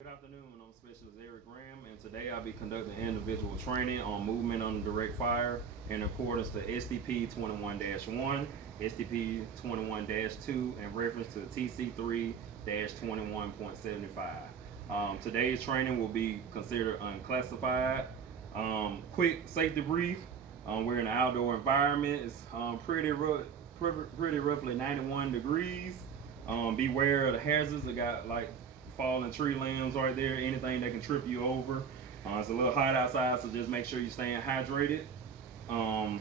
Good afternoon, I'm Specialist Eric Graham, and today I'll be conducting individual training on movement under direct fire in accordance to SDP 21-1, SDP 21-2, and reference to TC 3-21.75. Today's training will be considered unclassified. Quick safety brief. We're in an outdoor environment. It's pretty roughly 91 degrees. Beware of the hazards. They got like falling tree limbs right there, anything that can trip you over. It's a little hot outside, so just make sure you're staying hydrated. While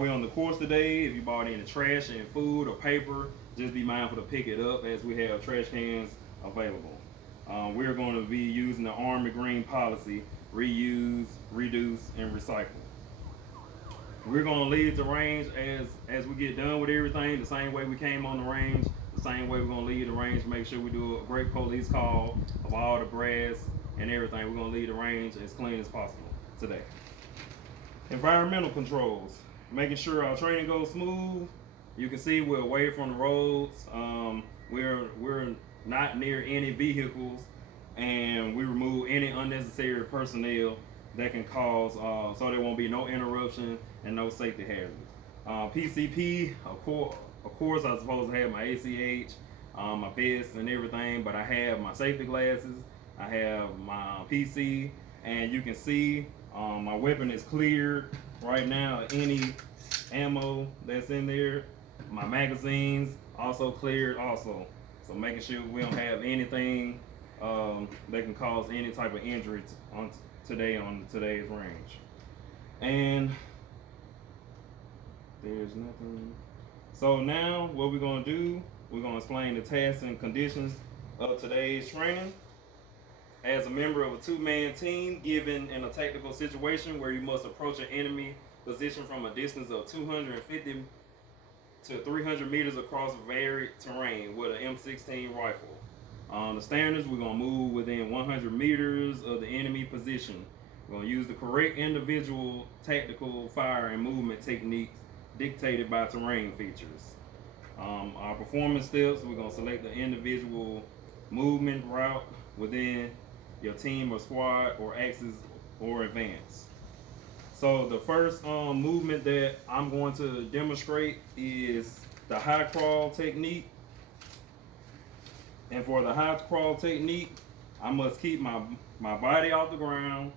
we're on the course today, if you bought any trash and food or paper, just be mindful to pick it up as we have trash cans available. We're going to be using the Army Green policy: reuse, reduce, and recycle. We're going to leave the range as we get done with everything the same way we came on the range. The same way we're going to leave the range. Make sure we do a great police call of all the brass and everything. We're going to leave the range as clean as possible today. Environmental controls. Making sure our training goes smooth. You can see we're away from the roads. We're not near any vehicles, and we remove any unnecessary personnel that can cause, so there won't be no interruption and no safety hazards. PCP, of course, I'm supposed to have my ACH, my vest and everything, but I have my safety glasses, I have my PC, and you can see my weapon is cleared right now. Any ammo that's in there, my magazines also cleared also. So making sure we don't have anything that can cause any type of injury on today's range. And there's nothing. So now what we're going to do, we're going to explain the tasks and conditions of today's training. As a member of a two-man team, given in a tactical situation where you must approach an enemy position from a distance of 250 to 300 meters across varied terrain with an M16 rifle. The standards, we're going to move within 100 meters of the enemy position. We're going to use the correct individual tactical fire and movement techniques dictated by terrain features. Our performance steps, we're going to select the individual movement route within your team or squad or axis or advance. So the first movement that I'm going to demonstrate is the high crawl technique. And for the high crawl technique, I must keep my body off the ground,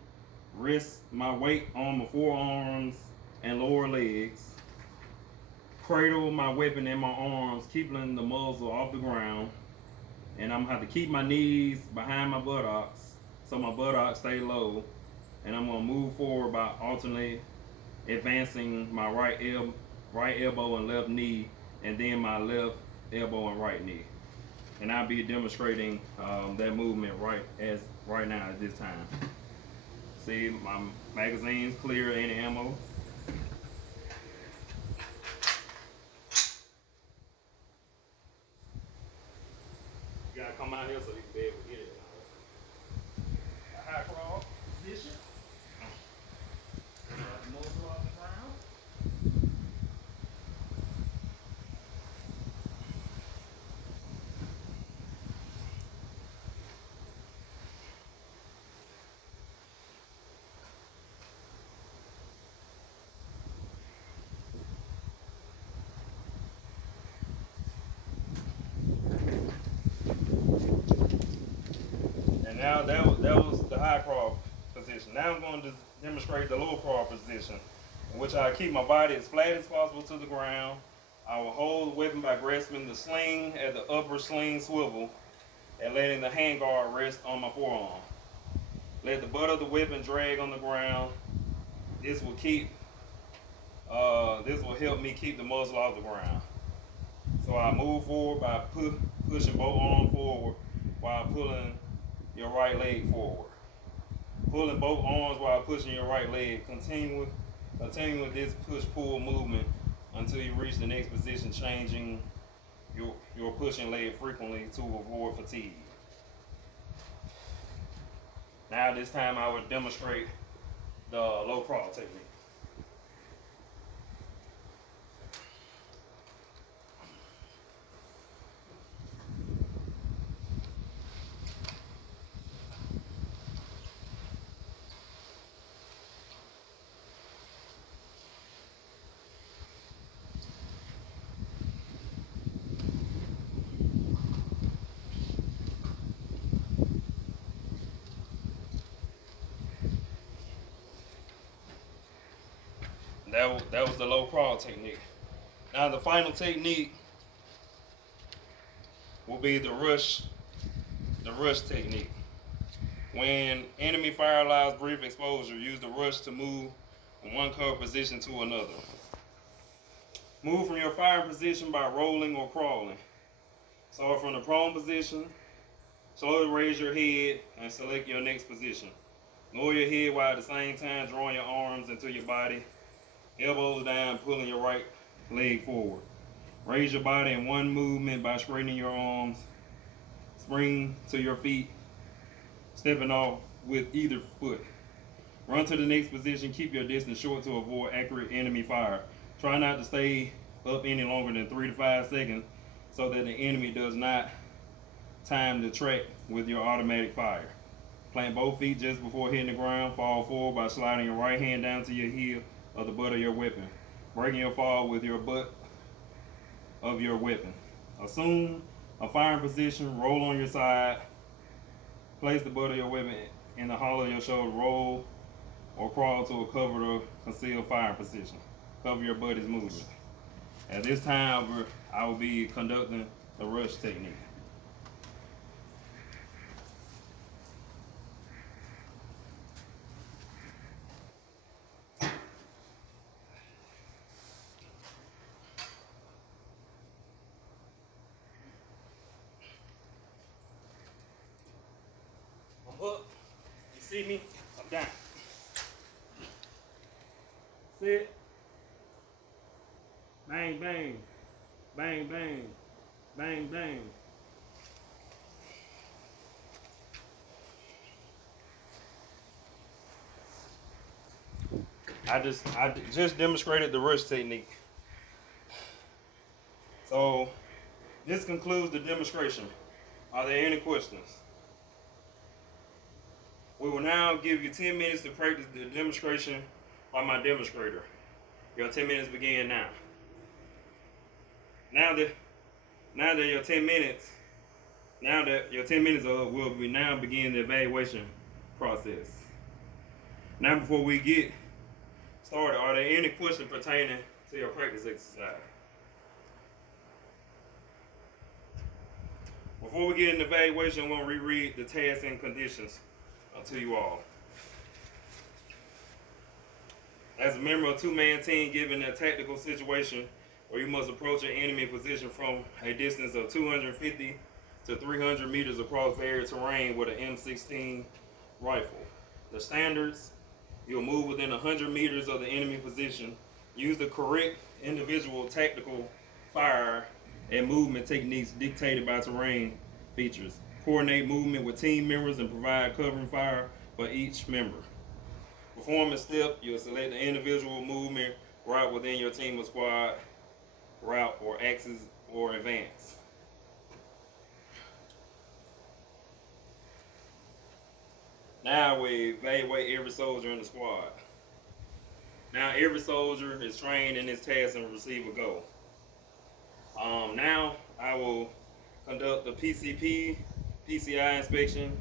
rest my weight on my forearms and lower legs, cradle my weapon in my arms, keeping the muzzle off the ground, and I'm gonna have to keep my knees behind my buttocks so my buttocks stay low, and I'm gonna move forward by alternately advancing my right elbow and left knee, and then my left elbow and right knee. And I'll be demonstrating that movement right now at this time. See, my magazine's clear, any ammo. You gotta come out here so you can be able to get it. A high crawl position. Muzzle off the ground. And now that was the high crawl position. Now I'm going to demonstrate the low crawl position, in which I keep my body as flat as possible to the ground. I will hold the weapon by grasping the sling at the upper sling swivel and letting the handguard rest on my forearm. Let the butt of the weapon drag on the ground. This will help me keep the muzzle off the ground. So I move forward by pushing both arms forward while pulling your right leg forward. Pulling both arms while pushing your right leg. Continue with this push-pull movement until you reach the next position, changing your pushing leg frequently to avoid fatigue. Now this time I will demonstrate the low crawl technique. That was the low crawl technique. Now the final technique will be the rush technique. When enemy fire allows brief exposure, use the rush to move from one cover position to another. Move from your firing position by rolling or crawling. Start from the prone position. Slowly raise your head and select your next position. Lower your head while at the same time drawing your arms into your body. Elbows down, pulling your right leg forward. Raise your body in one movement by straightening your arms. Spring to your feet, stepping off with either foot. Run to the next position. Keep your distance short to avoid accurate enemy fire. Try not to stay up any longer than 3 to 5 seconds so that the enemy does not time the track with your automatic fire. Plant both feet just before hitting the ground. Fall forward by sliding your right hand down to your heel of the butt of your weapon, breaking your fall with your butt of your weapon. Assume a firing position. Roll on your side. Place the butt of your weapon in the hollow of your shoulder. Roll or crawl to a covered or concealed firing position. Cover your butt is moving. At this time, I will be conducting the rush technique. I'm up. You see me? I'm down. Sit. Bang, bang. Bang, bang. Bang, bang. I just demonstrated the rush technique. So this concludes the demonstration. Are there any questions? We will now give you 10 minutes to practice the demonstration by my demonstrator. Your 10 minutes begin now. Now that your 10 minutes are up, we'll now begin the evaluation process. Now before we get started, are there any questions pertaining to your practice exercise? Before we get in the evaluation, I'm going to reread the tasks and conditions to you all. As a member of a two-man team, given a tactical situation where you must approach an enemy position from a distance of 250 to 300 meters across varied terrain with an M16 rifle. The standards: you'll move within 100 meters of the enemy position, use the correct individual tactical fire and movement techniques dictated by terrain features, coordinate movement with team members and provide covering fire for each member. Performance step: you'll select the individual movement route within your team or squad route or axis or advance. Now we evaluate every soldier in the squad. Now every soldier is trained in his task and receive a goal. Now I will conduct the PCI inspection,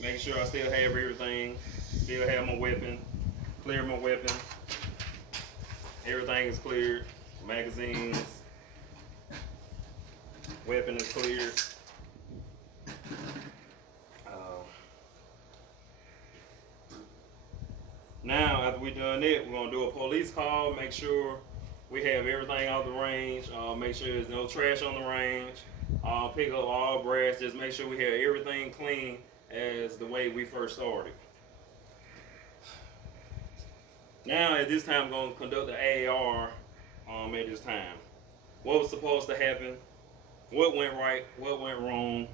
make sure I still have everything, still have my weapon, clear my weapon, everything is cleared, magazines, weapon is cleared. Now, after we've done that, we're going to do a police call, make sure we have everything out the range, make sure there's no trash on the range, pick up all brass, just make sure we have everything clean as the way we first started. Now, at this time, I'm going to conduct the AAR at this time. What was supposed to happen? What went right? What went wrong?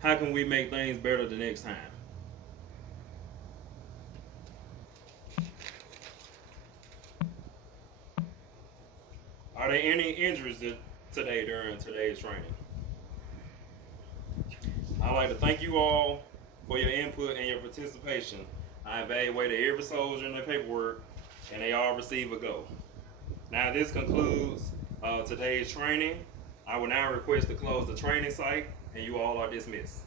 How can we make things better the next time? Are there any injuries today during today's training? I'd like to thank you all for your input and your participation. I evaluated every soldier in their paperwork, and they all receive a go. Now this concludes today's training. I will now request to close the training site, and you all are dismissed.